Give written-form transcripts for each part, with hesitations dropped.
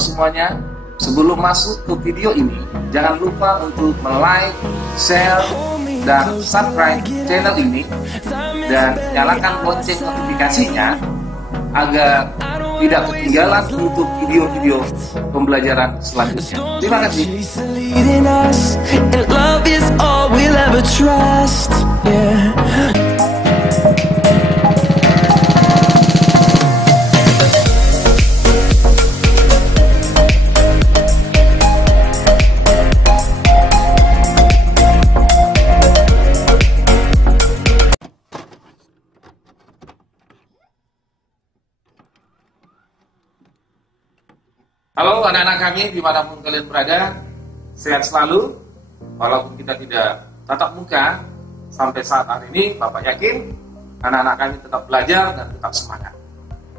semuanya. Sebelum masuk ke video ini, jangan lupa untuk like, share, dan subscribe channel ini dan nyalakan lonceng notifikasinya agar tidak ketinggalan untuk video-video pembelajaran selanjutnya. Terima kasih. Halo anak-anak kami, dimanapun kalian berada, sehat selalu. Walaupun kita tidak tatap muka sampai saat hari ini, Bapak yakin anak-anak kami tetap belajar dan tetap semangat.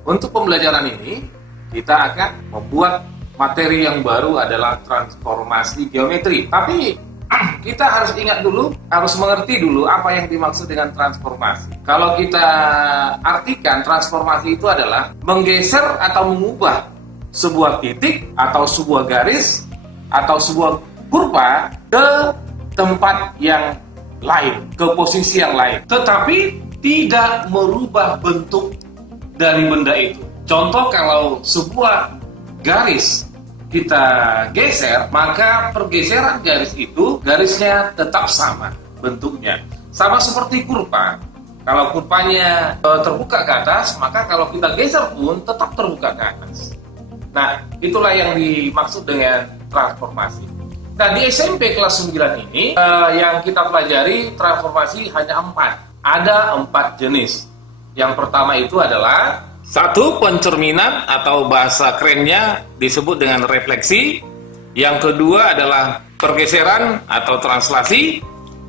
Untuk pembelajaran ini, kita akan membuat materi yang baru adalah transformasi geometri. Tapi kita harus ingat dulu, harus mengerti dulu apa yang dimaksud dengan transformasi. Kalau kita artikan, transformasi itu adalah menggeser atau mengubah sebuah titik atau sebuah garis atau sebuah kurva ke tempat yang lain, ke posisi yang lain, tetapi tidak merubah bentuk dari benda itu. Contoh, kalau sebuah garis kita geser, maka pergeseran garis itu, garisnya tetap sama bentuknya. Sama seperti kurva. Kalau kurvanya terbuka ke atas, maka kalau kita geser pun tetap terbuka ke atas. Nah, itulah yang dimaksud dengan transformasi. Nah, di SMP kelas 9 ini yang kita pelajari transformasi hanya 4. Ada 4 jenis. Yang pertama itu adalah 1. Pencerminan atau bahasa kerennya disebut dengan refleksi. Yang kedua adalah pergeseran atau translasi.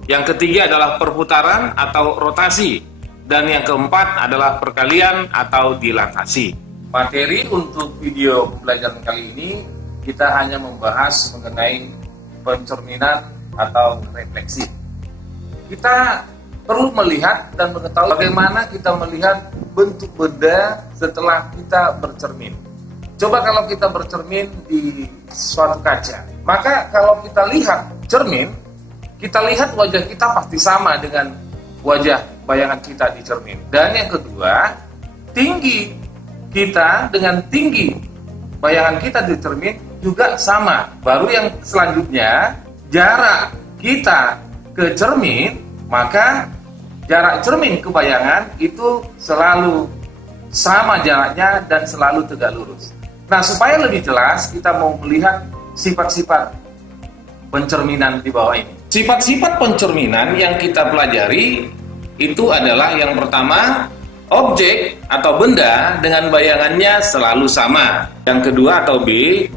Yang ketiga adalah perputaran atau rotasi. Dan yang keempat adalah perkalian atau dilatasi. Materi untuk video pembelajaran kali ini kita hanya membahas mengenai pencerminan atau refleksi. Kita perlu melihat dan mengetahui bagaimana kita melihat bentuk benda setelah kita bercermin. Coba kalau kita bercermin di suatu kaca, maka kalau kita lihat cermin, kita lihat wajah kita pasti sama dengan wajah bayangan kita di cermin. Dan yang kedua, tinggi kita dengan tinggi bayangan kita di cermin juga sama. Baru yang selanjutnya, jarak kita ke cermin, maka jarak cermin ke bayangan itu selalu sama jaraknya dan selalu tegak lurus. Nah, supaya lebih jelas, kita mau melihat sifat-sifat pencerminan di bawah ini. Sifat-sifat pencerminan yang kita pelajari itu adalah yang pertama, objek atau benda dengan bayangannya selalu sama. Yang kedua atau B,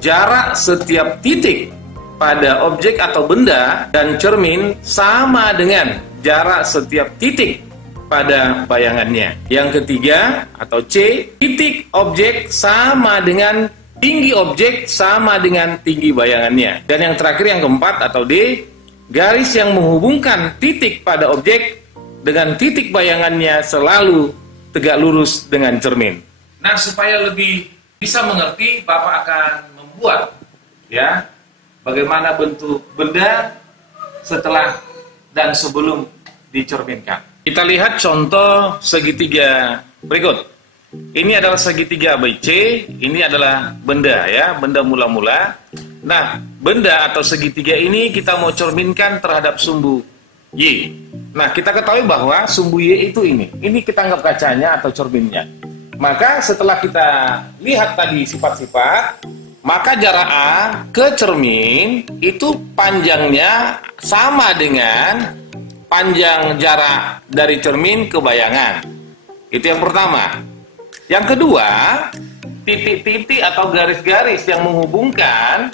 jarak setiap titik pada objek atau benda dan cermin sama dengan jarak setiap titik pada bayangannya. Yang ketiga atau C, titik objek sama dengan tinggi objek sama dengan tinggi bayangannya. Dan yang terakhir yang keempat atau D, garis yang menghubungkan titik pada objek dengan titik bayangannya selalu tegak lurus dengan cermin. Nah, supaya lebih bisa mengerti, Bapak akan membuat bagaimana bentuk benda setelah dan sebelum dicerminkan. Kita lihat contoh segitiga berikut. Ini adalah segitiga ABC, ini adalah benda benda mula-mula. Nah, benda atau segitiga ini kita mau cerminkan terhadap sumbu Y. Nah, kita ketahui bahwa sumbu Y itu ini kita anggap kacanya atau cerminnya. Maka setelah kita lihat tadi sifat-sifat, maka jarak A ke cermin itu panjangnya sama dengan panjang jarak dari cermin ke bayangan. Itu yang pertama. Yang kedua, titik-titik atau garis-garis yang menghubungkan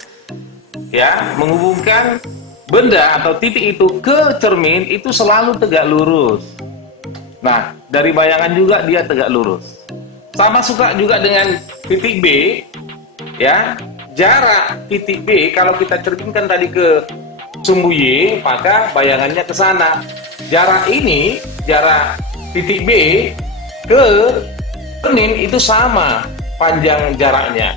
benda atau titik itu ke cermin itu selalu tegak lurus. Nah, dari bayangan juga dia tegak lurus. Sama suka juga dengan titik B, jarak titik B kalau kita cerminkan tadi ke sumbu Y, maka bayangannya ke sana. Jarak titik B ke cermin itu sama panjang jaraknya.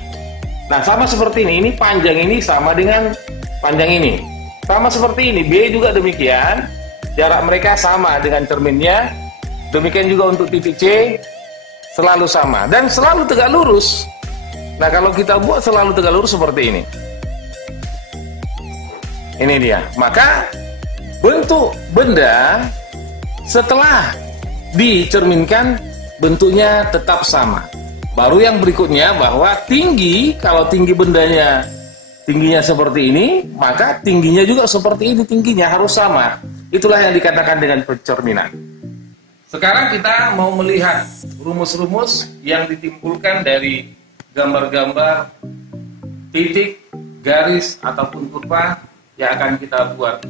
Nah, sama seperti ini panjang ini sama dengan panjang ini. Sama seperti ini, B juga demikian. Jarak mereka sama dengan cerminnya. Demikian juga untuk titik C, selalu sama. Dan selalu tegak lurus. Nah, kalau kita buat selalu tegak lurus seperti ini. Ini dia. Maka, bentuk benda setelah dicerminkan, bentuknya tetap sama. Baru yang berikutnya bahwa tinggi, kalau tinggi bendanya tingginya seperti ini, maka tingginya juga seperti ini, tingginya harus sama. Itulah yang dikatakan dengan pencerminan. Sekarang kita mau melihat rumus-rumus yang ditimbulkan dari gambar-gambar titik, garis, ataupun kurva yang akan kita buat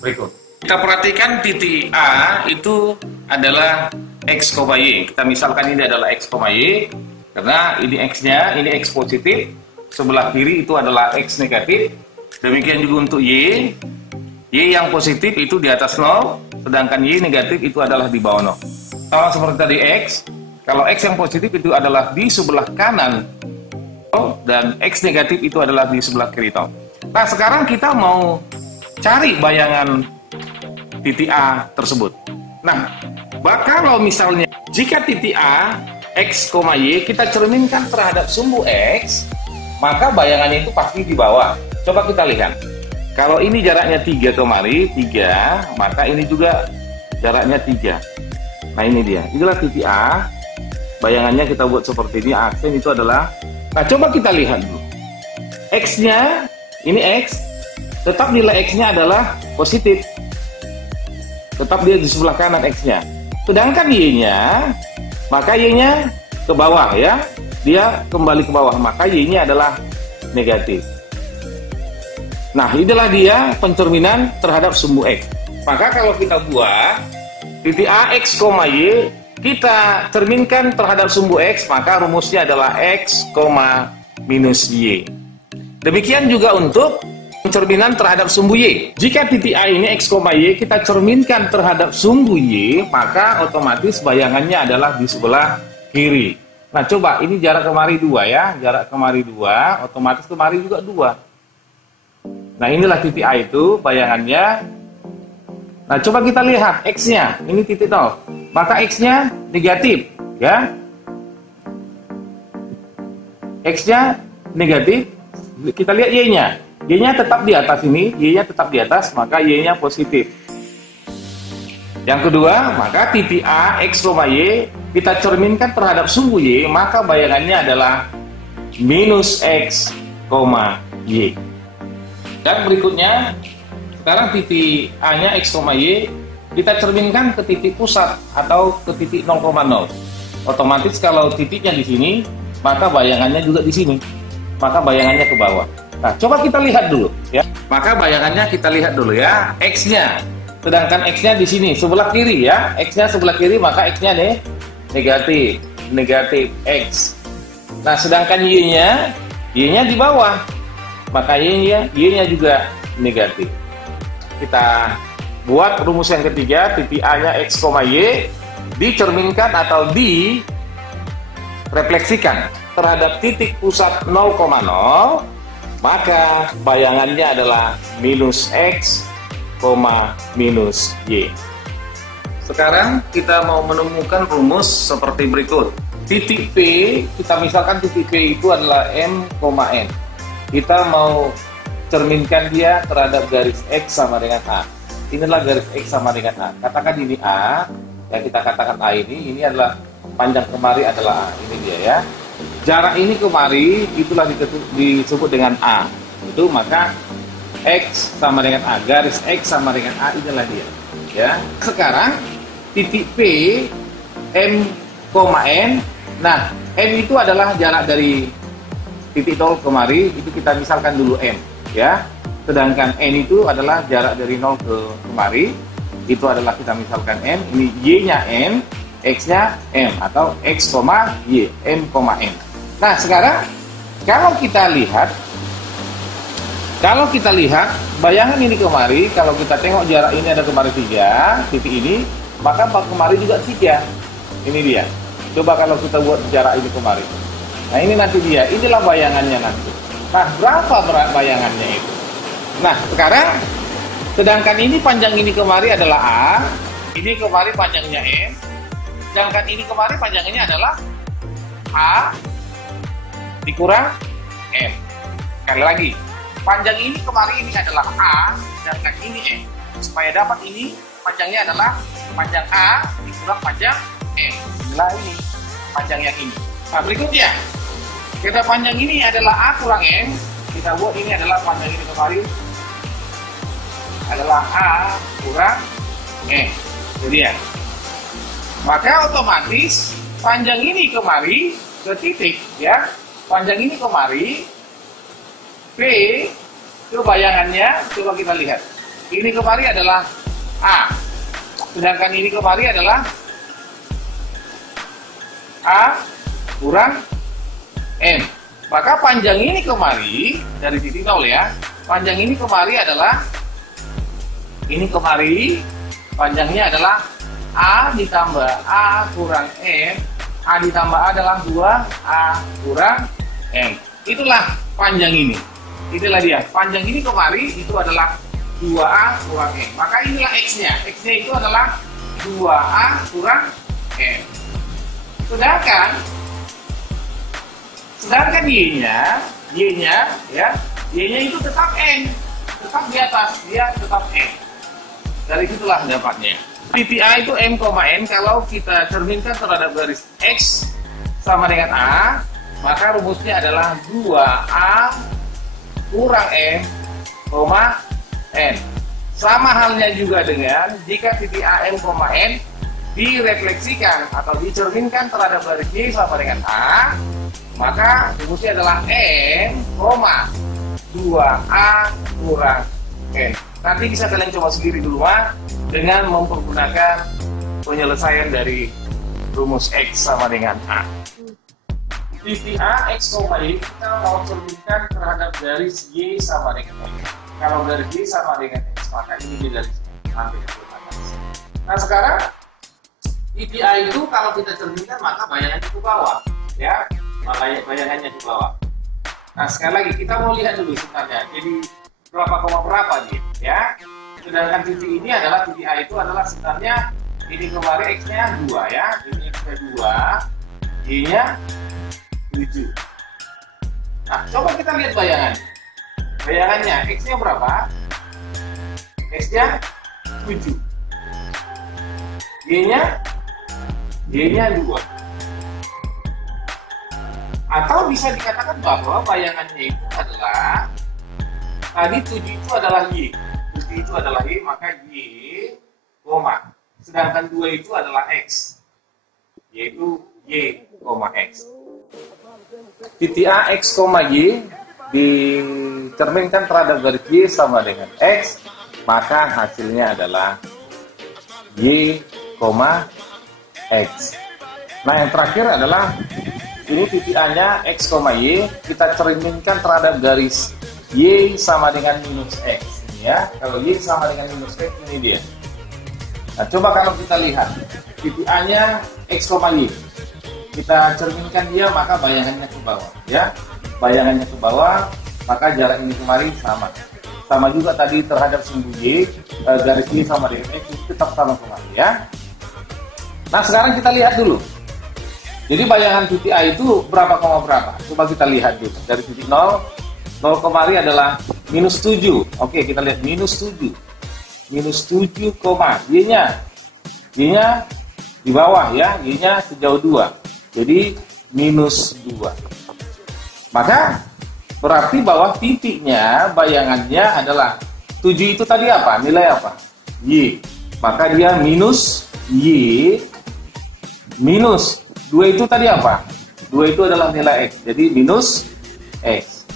berikut. Kita perhatikan titik A itu adalah X, Y. Kita misalkan ini adalah X, Y, karena ini X-nya, ini X positif, sebelah kiri itu adalah X negatif. Demikian juga untuk Y. Y yang positif itu di atas 0, sedangkan Y negatif itu adalah di bawah 0. Sama seperti tadi X, kalau X yang positif itu adalah di sebelah kanan, dan X negatif itu adalah di sebelah kiri. Nah, sekarang kita mau cari bayangan titik A tersebut. Nah, kalau misalnya jika titik A, X, Y kita cerminkan terhadap sumbu X, maka bayangannya itu pasti di bawah. Coba kita lihat. Kalau ini jaraknya 3 kemari, 3, maka ini juga jaraknya 3. Nah, ini dia. Inilah titik A. Bayangannya kita buat seperti ini. Aksen itu adalah, nah coba kita lihat dulu. X-nya, ini X, tetap nilai X-nya adalah positif. Tetap dia di sebelah kanan X-nya. Sedangkan Y-nya, maka Y-nya ke bawah ya. Dia kembali ke bawah, maka Y-nya adalah negatif. Nah, inilah dia pencerminan terhadap sumbu X. Maka kalau kita buat titik A, X, Y, kita cerminkan terhadap sumbu X, maka rumusnya adalah X, minus Y. Demikian juga untuk pencerminan terhadap sumbu Y. Jika titik A ini X, Y kita cerminkan terhadap sumbu Y, maka otomatis bayangannya adalah di sebelah kiri. Nah, coba ini jarak kemari 2 ya. Jarak kemari 2, otomatis kemari juga 2. Nah, inilah titik A itu bayangannya. Nah, coba kita lihat X-nya. Ini titik 0. Maka X-nya negatif ya. X-nya negatif. Kita lihat Y-nya. Y-nya tetap di atas ini, Y-nya tetap di atas, maka Y-nya positif. Yang kedua, maka titik A, X, Y kita cerminkan terhadap sumbu Y, maka bayangannya adalah minus X, Y. Dan berikutnya, sekarang titik A-nya X, Y kita cerminkan ke titik pusat atau ke titik 0,0. Otomatis kalau titiknya di sini, maka bayangannya juga di sini. Maka bayangannya ke bawah. Nah, coba kita lihat dulu ya. Maka bayangannya kita lihat dulu ya. X-nya, sedangkan X-nya di sini sebelah kiri ya. X-nya sebelah kiri, maka X-nya negatif X. Nah, sedangkan Y-nya di bawah, maka Y-nya juga negatif. Kita buat rumus yang ketiga, titik A-nya X, Y dicerminkan atau direfleksikan terhadap titik pusat 0,0, maka bayangannya adalah minus X, minus Y. Sekarang kita mau menemukan rumus seperti berikut. Titik P, kita misalkan titik P itu adalah M, N. Kita mau cerminkan dia terhadap garis X sama dengan A. Inilah garis X sama dengan A. Katakan ini A, yang kita katakan A ini adalah panjang kemari adalah A. Ini dia ya. Jarak ini kemari itulah disebut dengan A. Itu maka X sama dengan A. Garis X sama dengan A inilah dia. Ya. Sekarang titik P M, N. Nah, M itu adalah jarak dari titik 0 kemari, itu kita misalkan dulu M ya. Sedangkan N itu adalah jarak dari 0 ke kemari, itu adalah kita misalkan N. Ini Y-nya N, X-nya M atau X, Y, M, N. Nah, sekarang kalau kita lihat bayangan ini kemari, kalau kita tengok jarak ini ada kemari 3, titik ini, maka kemari juga 3. Ini dia. Coba kalau kita buat jarak ini kemari. Nah ini nanti dia, inilah bayangannya nanti. Nah berapa bayangannya itu? Nah sekarang, sedangkan ini panjang ini kemari adalah A, ini kemari panjangnya M, sedangkan ini kemari panjangnya adalah A dikurang M. Sekali lagi, panjang ini kemari ini adalah A, sedangkan ini M. Supaya dapat ini, panjangnya adalah panjang A dikurang panjang M. Inilah ini, panjang yang ini. Nah berikutnya, kita panjang ini adalah A kurang M, kita buat ini adalah panjang ini kemari adalah A kurang M. Jadi ya, maka otomatis panjang ini kemari ke titik ya, panjang ini kemari P ke bayangannya, coba kita lihat. Ini kemari adalah A, sedangkan ini kemari adalah A kurang M. Maka panjang ini kemari dari titik nol ya, panjang ini kemari adalah ini kemari panjangnya adalah A ditambah A kurang M, A ditambah A adalah 2A kurang M. Itulah panjang ini. Itulah dia. Panjang ini kemari itu adalah 2A kurang M. Maka inilah X-nya. X-nya itu adalah 2A kurang M. Sedangkan Y-nya ya, Y-nya itu tetap N. Tetap di atas, dia tetap N. Dari situlah dapatnya. Titik A itu M, N. Kalau kita cerminkan terhadap garis X sama dengan A, maka rumusnya adalah 2A kurang M, N. Sama halnya juga dengan jika titik A, M, N direfleksikan atau dicerminkan terhadap garis Y sama dengan A, maka rumusnya adalah N, 2A kurang N. Nanti bisa kalian coba sendiri dulu dengan mempergunakan penyelesaian dari rumus X sama dengan A. Titik A, X, Y kita mau cerminkan terhadap garis Y sama dengan X. Kalau garis Y sama dengan X, maka ini di garis sampai ke atas. Nah sekarang titik A itu kalau kita cerminkan maka bayangannya ke bawah, ya, bayangannya ke bawah. Nah sekali lagi kita mau lihat dulu sebenarnya. Jadi berapa koma berapa nih, ya? Sedangkan titik ini adalah titik A itu adalah sebenarnya ini kemarin X-nya 2 ya, ini X-nya 2, Y-nya 7. Nah coba kita lihat bayangannya X-nya berapa? X-nya 7, Y-nya 2. Atau bisa dikatakan bahwa bayangannya itu adalah tadi 7 itu adalah Y, 7 itu adalah Y, maka Y, sedangkan 2 itu adalah X, yaitu Y, X. Titik A, X, Y dicerminkan terhadap garis Y sama dengan X, maka hasilnya adalah Y, X. Nah yang terakhir adalah ini titik A-nya X, Y kita cerminkan terhadap garis Y sama dengan minus X ya. Kalau Y sama dengan minus X ini dia. Nah coba kalau kita lihat titik A-nya X, Y kita cerminkan dia, maka bayangannya ke bawah ya. Bayangannya ke bawah, maka jarak ini kemarin sama juga tadi terhadap sumbu Y, garis Y sama dengan X tetap sama kemarin ya. Nah sekarang kita lihat dulu. Jadi bayangan titik A itu berapa koma berapa? Coba kita lihat dulu. Dari titik 0 kemari adalah minus 7. Oke, kita lihat minus 7. Minus 7, Y-nya di bawah ya. Y-nya sejauh 2. Jadi minus 2. Maka berarti bawah titiknya bayangannya adalah 7 itu tadi apa? Nilai apa? Y. Maka dia minus Y minus 2 itu tadi apa? 2 itu adalah nilai X. Jadi minus X.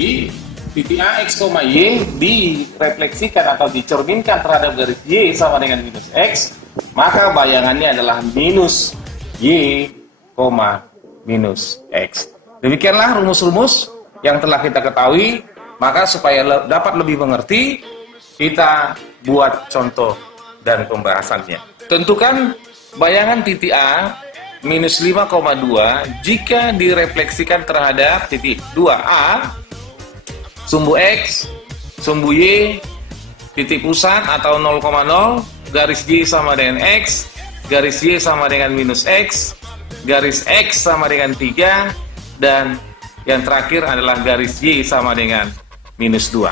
Di titik A, X, Y direfleksikan atau dicerminkan terhadap garis Y sama dengan minus X, maka bayangannya adalah minus Y, minus X. Demikianlah rumus-rumus yang telah kita ketahui. Maka supaya dapat lebih mengerti, kita buat contoh dan pembahasannya. Tentukan bayangan titik A minus 5,2 jika direfleksikan terhadap titik 2A, sumbu X, sumbu Y, titik pusat atau 0,0, garis Y sama dengan X, garis Y sama dengan minus X, garis X sama dengan 3, dan yang terakhir adalah garis Y sama dengan minus 2.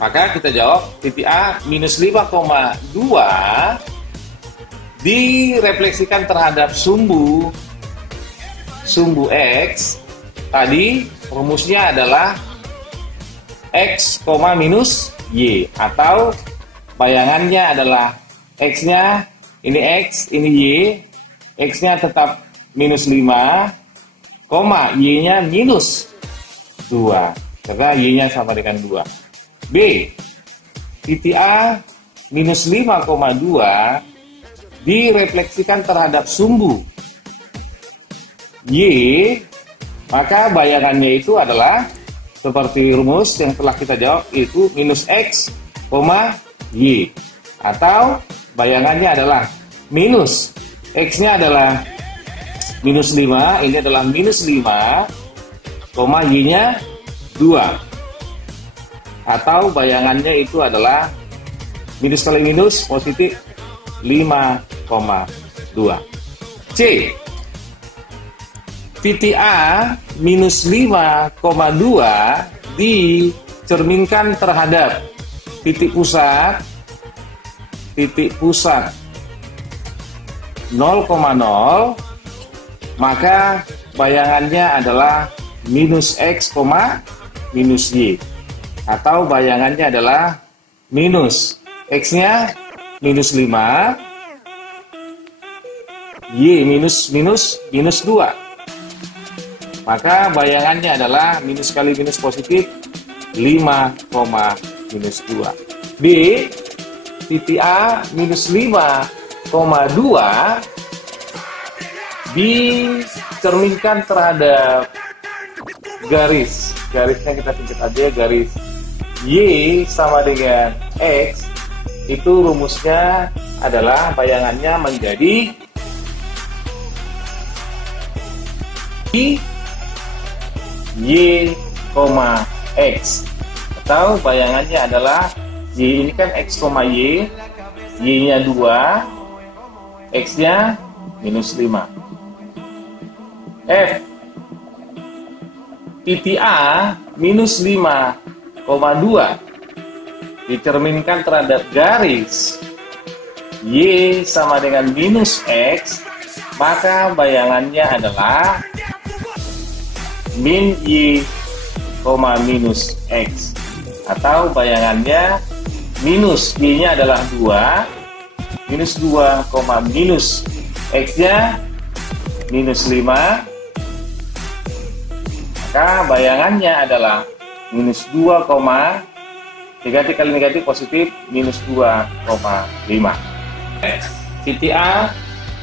Maka kita jawab titik A minus 5,2 direfleksikan terhadap sumbu X. Tadi rumusnya adalah X, minus Y, atau bayangannya adalah X-nya, ini X, ini Y, X-nya tetap minus 5, Y-nya minus 2, karena Y-nya sama dengan 2. B, titik A minus 5,2 direfleksikan terhadap sumbu Y, maka bayangannya itu adalah seperti rumus yang telah kita jawab, itu minus X, Y, atau bayangannya adalah minus X-nya adalah minus 5, ini adalah minus 5, Y-nya 2, atau bayangannya itu adalah minus kali minus positif 5,2. C, titik A minus 5,2 dicerminkan terhadap titik pusat 0,0, maka bayangannya adalah minus X, minus Y, atau bayangannya adalah minus X-nya minus 5, Y minus 2, maka bayangannya adalah minus kali minus positif 5, minus 2. B, titik A minus 5,2 dicerminkan terhadap garisnya kita singkat aja, garis Y sama dengan X, itu rumusnya adalah bayangannya menjadi Y, X, atau bayangannya adalah Y ini kan X, Y, Y-nya 2, X-nya minus 5. F, titik A minus 5,2 dicerminkan terhadap garis Y sama dengan minus X, maka bayangannya adalah min Y, minus X, atau bayangannya minus Y-nya adalah 2, minus 2, minus X-nya minus 5, maka bayangannya adalah minus 2, negatif kali negatif positif minus 2,5. Titik A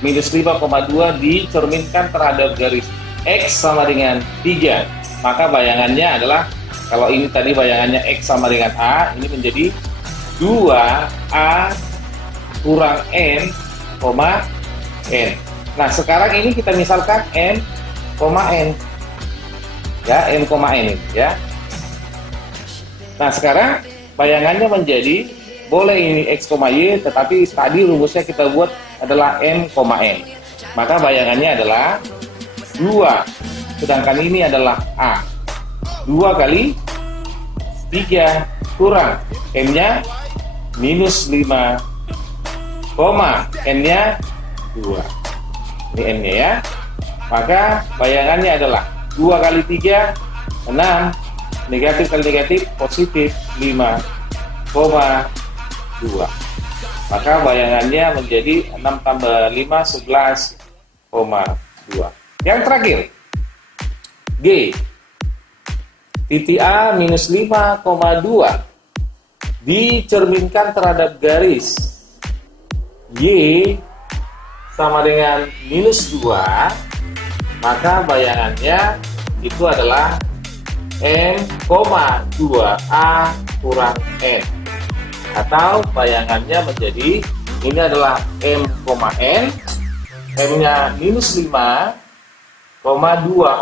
minus 5,2 dicerminkan terhadap garis X sama dengan 3, maka bayangannya adalah, kalau ini tadi bayangannya X sama dengan A, ini menjadi 2A kurang N, N. Nah sekarang ini kita misalkan N, ya, N, N ya. Nah sekarang bayangannya menjadi, boleh ini X, Y, tetapi tadi rumusnya kita buat adalah M, N. Maka bayangannya adalah 2, sedangkan ini adalah A. 2 kali 3 kurang M-nya minus 5, N-nya 2. Ini N-nya ya. Maka bayangannya adalah 2 kali 3, 6, negatif kali negatif positif 5,2. Maka bayangannya menjadi 6 tambah 5, 11,2. Yang terakhir, G, titik A minus 5,2 dicerminkan terhadap garis Y sama dengan minus 2, maka bayangannya itu adalah M, 2A kurang N, atau bayangannya menjadi, ini adalah M, N, M-nya minus 5, 2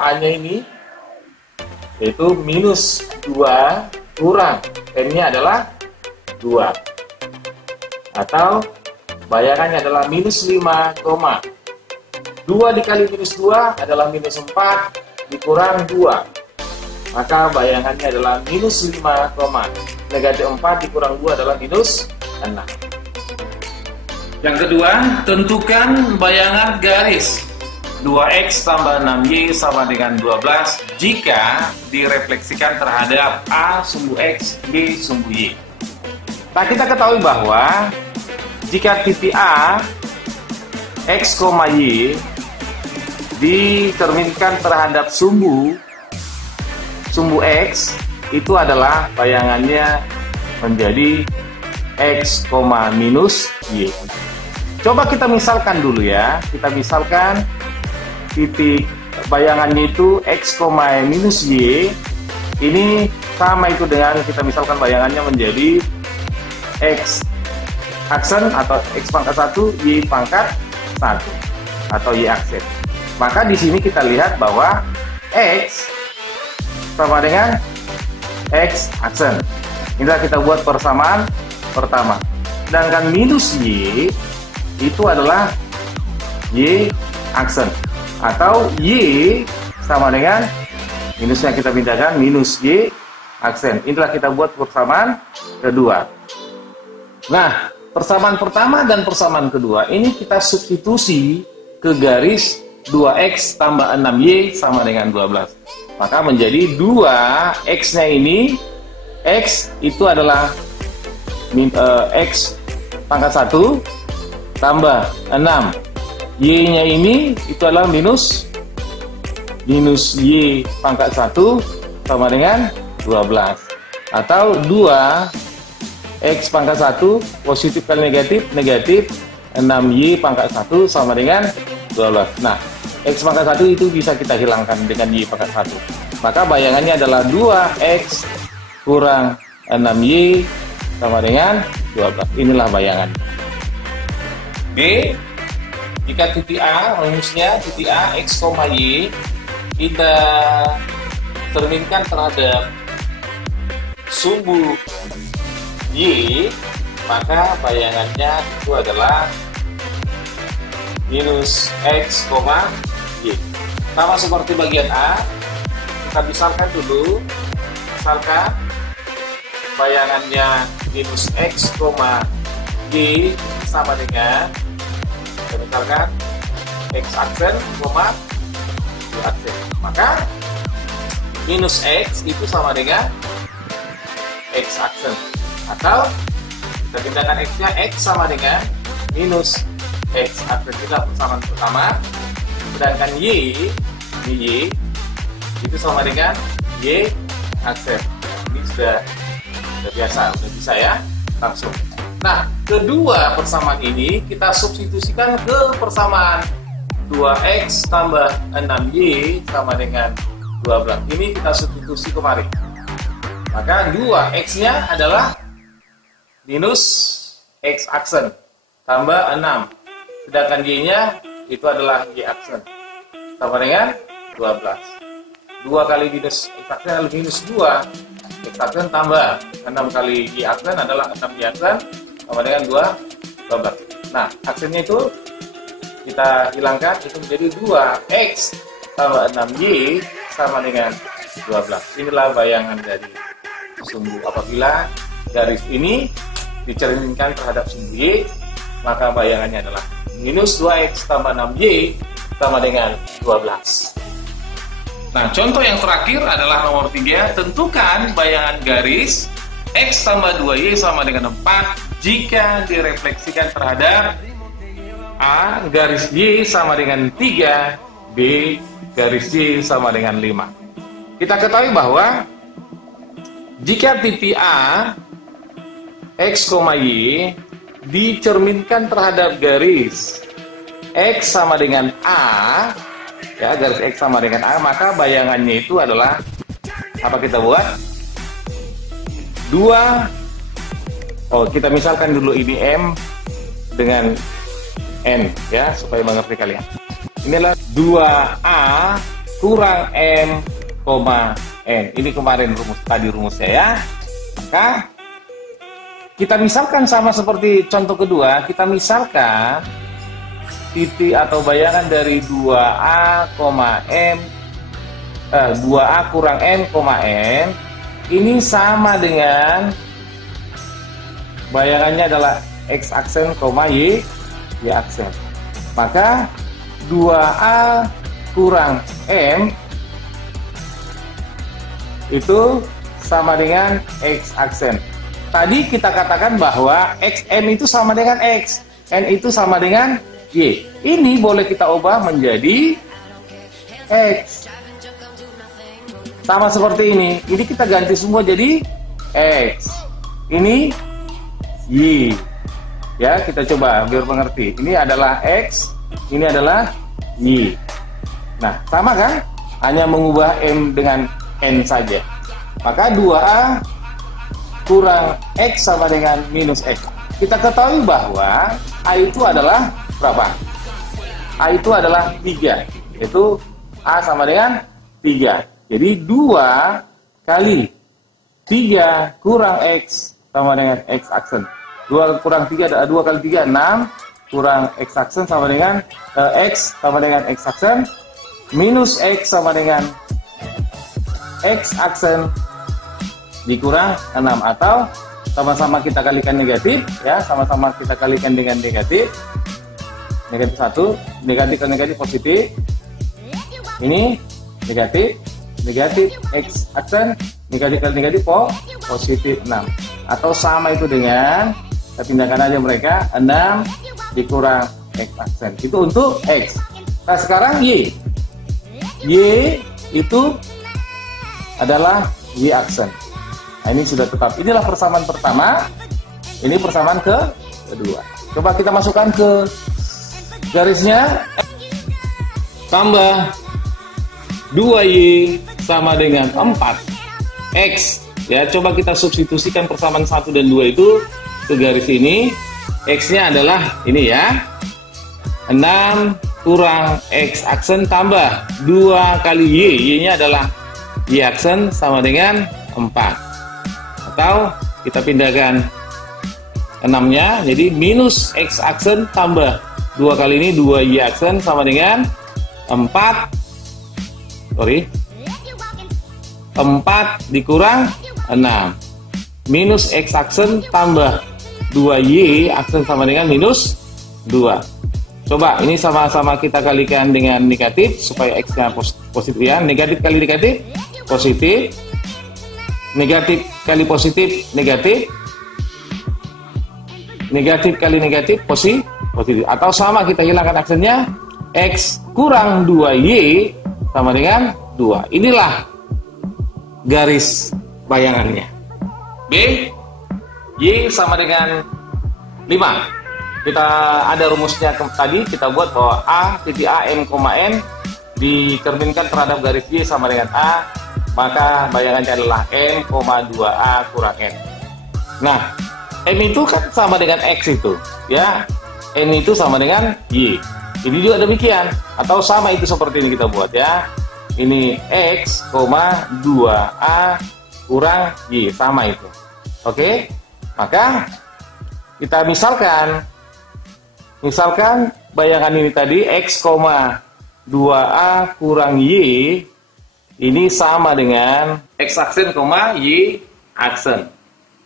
A-nya ini yaitu minus 2 kurang M-nya adalah 2, atau bayangannya adalah minus 5, 2 dikali minus 2 adalah minus 4 dikurang 2, maka bayangannya adalah minus 5, negatif 4 dikurang 2 adalah minus 6. Yang kedua, tentukan bayangan garis 2x tambah 6y sama dengan 12 jika direfleksikan terhadap A sumbu x, B sumbu y. Nah, kita ketahui bahwa jika titik A, x, y dicerminkan terhadap sumbu x, itu adalah bayangannya menjadi x, minus y. Coba kita misalkan dulu ya. Kita misalkan titik bayangannya itu x, minus y. Ini sama itu dengan kita misalkan bayangannya menjadi x aksen atau x pangkat 1, y pangkat 1 atau y aksen. Maka di sini kita lihat bahwa x sama dengan x aksen. Inilah kita buat persamaan pertama. Sedangkan minus y itu adalah y aksen, atau y sama dengan minusnya kita pindahkan minus y aksen. Inilah kita buat persamaan kedua. Nah, persamaan pertama dan persamaan kedua ini kita substitusi ke garis 2x tambah 6y sama dengan 12. Maka menjadi 2x-nya ini, x itu adalah x pangkat 1 tambah 6. Y-nya ini itu adalah minus y pangkat 1 sama dengan 12. Atau 2x pangkat 1 positif kali negatif 6y pangkat 1 sama dengan 12. Nah, x pangkat 1 itu bisa kita hilangkan dengan y pangkat 1. Maka bayangannya adalah 2x kurang 6y sama dengan 12. Inilah bayangan. B, jika titik A, rumusnya titik A, x, y kita cerminkan terhadap sumbu y, maka bayangannya itu adalah minus x, y. Sama seperti bagian A, kita misalkan dulu, misalkan bayangannya minus x, y sama dengan, misalkan x aksen, y aksen. Maka minus x itu sama dengan x aksen. Atau kita pindahkan x-nya, x sama dengan minus x aksen. Kita persamaan pertama. Sedangkan y itu sama dengan y aksen. Ini sudah biasa, sudah bisa ya, langsung. Nah, kedua persamaan ini kita substitusikan ke persamaan 2x tambah 6y sama dengan 12. Ini kita substitusi kemari. Maka 2x-nya adalah minus x aksen tambah 6. Sedangkan y-nya itu adalah y aksen sama dengan 12. 2 kali minus x aksen adalah minus 2. X aksen tambah 6 kali y aksen adalah 6 y aksen sama dengan 12. Nah, aksennya itu kita hilangkan, itu menjadi 2x tambah 6y sama dengan 12. Inilah bayangan dari sumbu. Apabila garis ini dicerminkan terhadap sumbu y, maka bayangannya adalah minus 2x tambah 6y sama dengan 12. Nah, contoh yang terakhir adalah nomor 3. Tentukan bayangan garis x tambah 2y sama dengan 4 jika direfleksikan terhadap A garis y sama dengan 3, B garis y sama dengan 5. Kita ketahui bahwa jika titik A, x, y dicerminkan terhadap garis x sama dengan A, ya, garis x sama dengan A, maka bayangannya itu adalah apa kita buat? 2. Kita misalkan dulu ini M dengan N ya, supaya mengerti kalian. Ini adalah 2A kurang M, N. Ini kemarin rumusnya ya. Maka kita misalkan sama seperti contoh kedua, kita misalkan titik atau bayangan dari 2A, M 2A kurang N, N ini sama dengan bayangannya adalah X aksen, Y aksen. Maka 2A kurang M itu sama dengan X aksen. Tadi kita katakan bahwa XN itu sama dengan X, N itu sama dengan Y. Ini boleh kita ubah menjadi X. Sama seperti ini. Ini kita ganti semua jadi X. Ini Y. Ya, kita coba biar mengerti. Ini adalah X, ini adalah Y. Nah, sama kan? Hanya mengubah M dengan N saja. Maka 2A kurang X sama dengan minus X. Kita ketahui bahwa A itu adalah berapa? A itu adalah 3. Yaitu A sama dengan 3. Jadi 2 kali 3 kurang X sama dengan X aksen. 2 kurang 3, 2 kali 3, 6. Kurang X aksen sama dengan X sama dengan X aksen. Minus X sama dengan X aksen dikurang 6. Atau sama-sama kita kalikan negatif. Ya, sama-sama kita kalikan dengan negatif. Negatif 1. Negatif kali negatif positif. Ini negatif. Negatif X aksen, negatif kali negatif positif 6. Atau sama itu dengan, kita pindahkan aja mereka, 6 dikurang X aksen. Itu untuk X. Nah sekarang Y. Y itu adalah Y aksen. Nah ini sudah tetap. Inilah persamaan pertama. Ini persamaan kedua. Coba kita masukkan ke garisnya. Tambah 2Y sama dengan 4X. Ya, coba kita substitusikan persamaan 1 dan 2 itu ke garis ini. X-nya adalah ini ya. 6 kurang X aksen tambah 2 kali Y. Y-nya adalah Y aksen sama dengan 4. Atau kita pindahkan 6-nya jadi minus X aksen tambah 2 kali ini 2 Y aksen sama dengan 4 dikurang 6 minus X aksen tambah 2Y aksen sama dengan minus 2. Coba ini sama-sama kita kalikan dengan negatif supaya X-nya positif ya. Negatif kali negatif positif. Negatif kali positif negatif. Negatif kali negatif positif. Atau sama kita hilangkan aksennya, X kurang 2Y sama dengan 2. Inilah garis bayangannya. B, Y sama dengan 5. Kita ada rumusnya tadi, kita buat bahwa A, titik A, M, N dicerminkan terhadap garis Y sama dengan A, maka bayangannya adalah M, 2A kurang N. Nah, M itu kan sama dengan X itu, ya. N itu sama dengan Y. Ini juga demikian, atau sama itu seperti ini kita buat ya. Ini X, 2A kurang Y, sama itu. Oke, maka kita misalkan bayangan ini tadi X, 2A kurang Y ini sama dengan X aksen, Y aksen.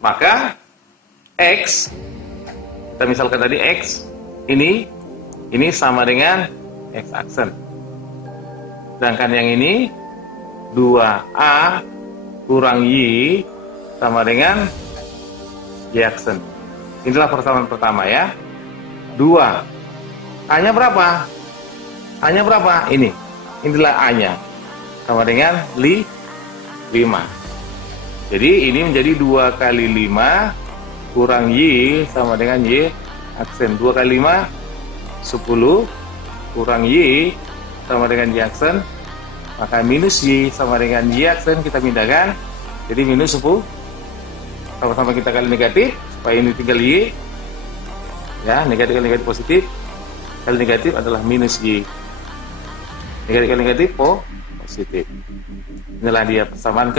Maka X, kita misalkan tadi X ini sama dengan X aksen. Sedangkan yang ini 2A kurang Y sama dengan Y aksen. Inilah persamaan pertama ya. 2. A-nya berapa? A-nya berapa? Ini. Inilah A-nya. Sama dengan 5. Jadi ini menjadi 2 kali 5 kurang Y sama dengan Y aksen. 2 kali 5 10 kurang Y sama dengan Y aksen, maka minus Y sama dengan Y aksen kita pindahkan jadi minus 10. Sama-sama kita kali negatif supaya ini tinggal Y ya, negatif kali negatif positif. kali negatif adalah minus Y. Negatif kali negatif positif. Inilah dia persamaan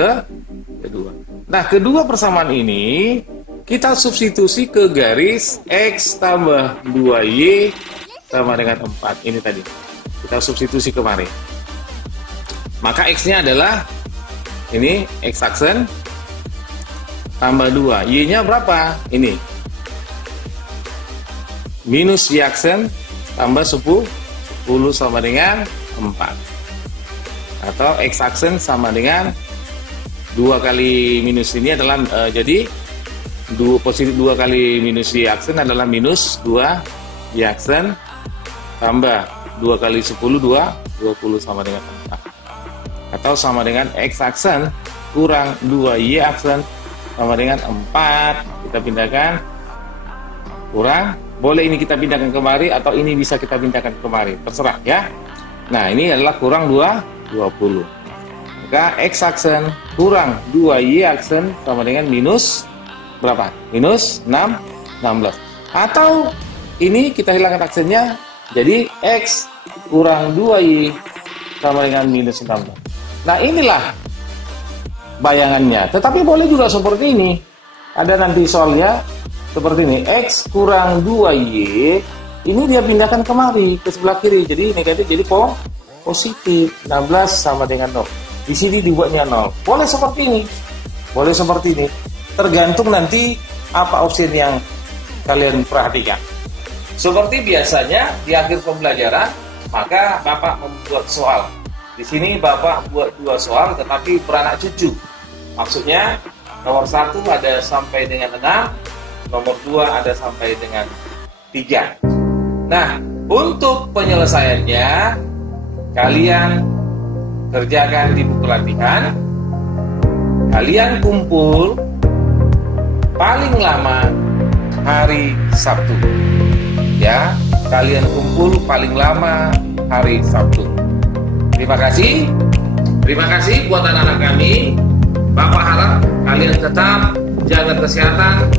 kedua. Nah, kedua persamaan ini kita substitusi ke garis X tambah 2Y sama dengan 4. Ini tadi. Kita substitusi kemarin. Maka X-nya adalah ini X aksen tambah 2. Y-nya berapa? Ini. Minus Y aksen tambah 10 sama dengan 4. Atau X aksen sama dengan 2 kali minus ini adalah jadi positif 2 kali minus Y aksen adalah minus 2 Y aksen tambah 2 kali 10 20 sama dengan 4. Atau sama dengan X aksen kurang 2 Y aksen sama dengan 4. Kita pindahkan kurang, boleh ini kita pindahkan kemari atau ini bisa kita pindahkan kemari, terserah ya. Nah, ini adalah kurang 20. Maka X aksen kurang 2 Y aksen sama dengan minus berapa? Minus 16. Atau ini kita hilangkan aksennya, jadi X kurang 2Y sama dengan minus 16. Nah, inilah bayangannya. Tetapi boleh juga seperti ini. Ada nanti soalnya seperti ini. X kurang 2Y, ini dia pindahkan kemari ke sebelah kiri. Jadi negatif jadi positif. 16 sama dengan 0. Di sini dibuatnya 0. Boleh seperti ini. Boleh seperti ini. Tergantung nanti apa opsi yang kalian perhatikan. Seperti biasanya di akhir pembelajaran, maka Bapak membuat soal. Di sini Bapak buat 2 soal tetapi beranak cucu. Maksudnya nomor 1 ada sampai dengan 6, nomor 2 ada sampai dengan 3. Nah, untuk penyelesaiannya kalian kerjakan di buku latihan. Kalian kumpul paling lama hari Sabtu. Ya, kalian kumpul paling lama hari Sabtu. Terima kasih. Terima kasih buat anak-anak kami. Bapak harap kalian tetap jaga kesehatan,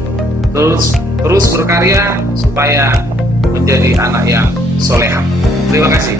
terus berkarya supaya menjadi anak yang soleha. Terima kasih.